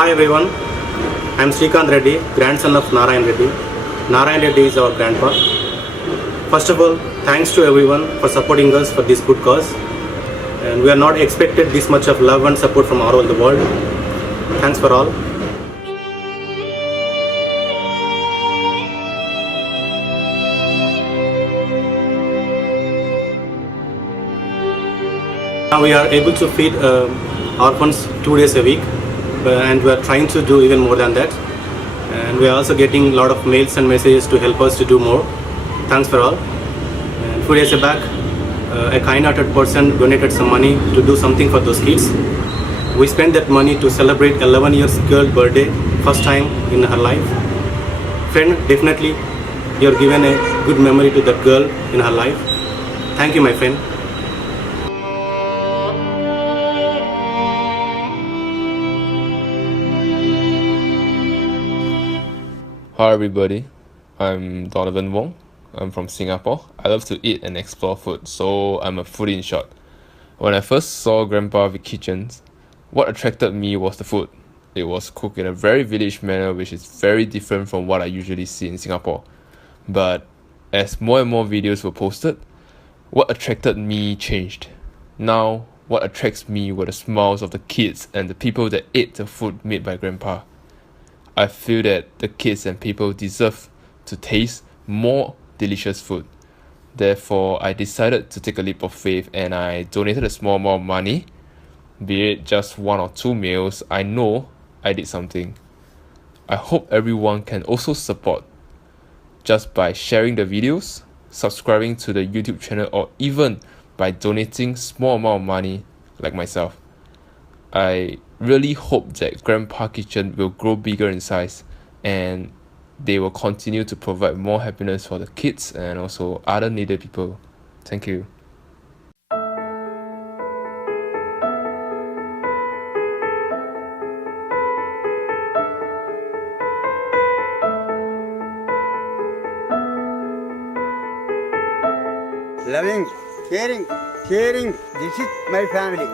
Hi everyone, I am Srikanth Reddy, grandson of Narayan Reddy. Narayan Reddy is our grandpa. First of all, thanks to everyone for supporting us for this good cause. And we are not expected this much of love and support from all over the world. Thanks for all. Now we are able to feed orphans 2 days a week, and we are trying to do even more than that. And we are also getting a lot of mails and messages to help us to do more. Thanks for all. And 2 days back, a kind-hearted person donated some money to do something for those kids. We spent that money to celebrate 11 years girl birthday, first time in her life. Friend, definitely you're given a good memory to that girl in her life. Thank you, my friend. Hi everybody, I'm Donovan Wong. I'm from Singapore. I love to eat and explore food, so I'm a foodie in short. When I first saw Grandpa with kitchens, what attracted me was the food. It was cooked in a very village manner, which is very different from what I usually see in Singapore. But as more and more videos were posted, what attracted me changed. Now, what attracts me were the smiles of the kids and the people that ate the food made by Grandpa. I feel that the kids and people deserve to taste more delicious food. Therefore, I decided to take a leap of faith and I donated a small amount of money. Be it just 1 or 2 meals, I know I did something. I hope everyone can also support just by sharing the videos, subscribing to the YouTube channel, or even by donating small amount of money like myself. I really hope that Grandpa Kitchen will grow bigger in size and they will continue to provide more happiness for the kids and also other needed people. Thank you. Loving, caring, sharing. This is my family.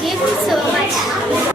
gift so much.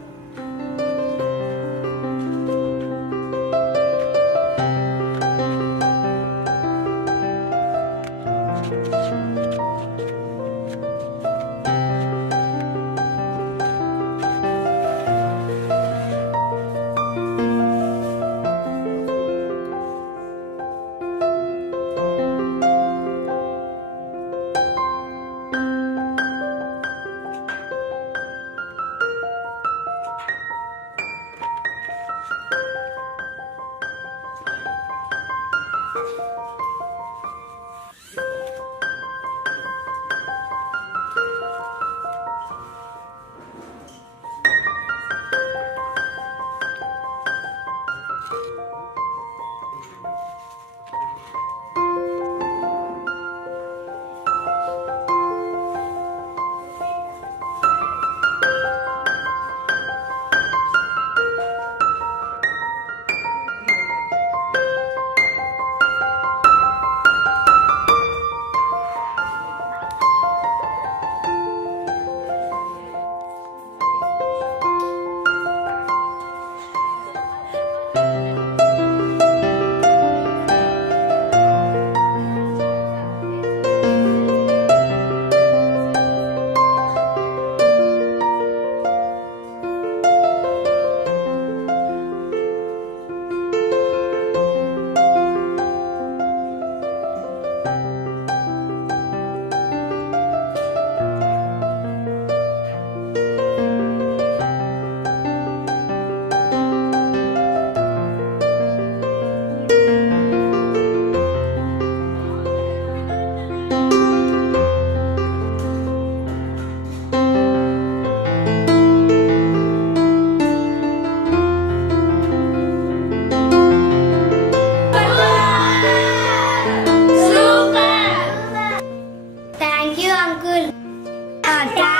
Thank you, Uncle.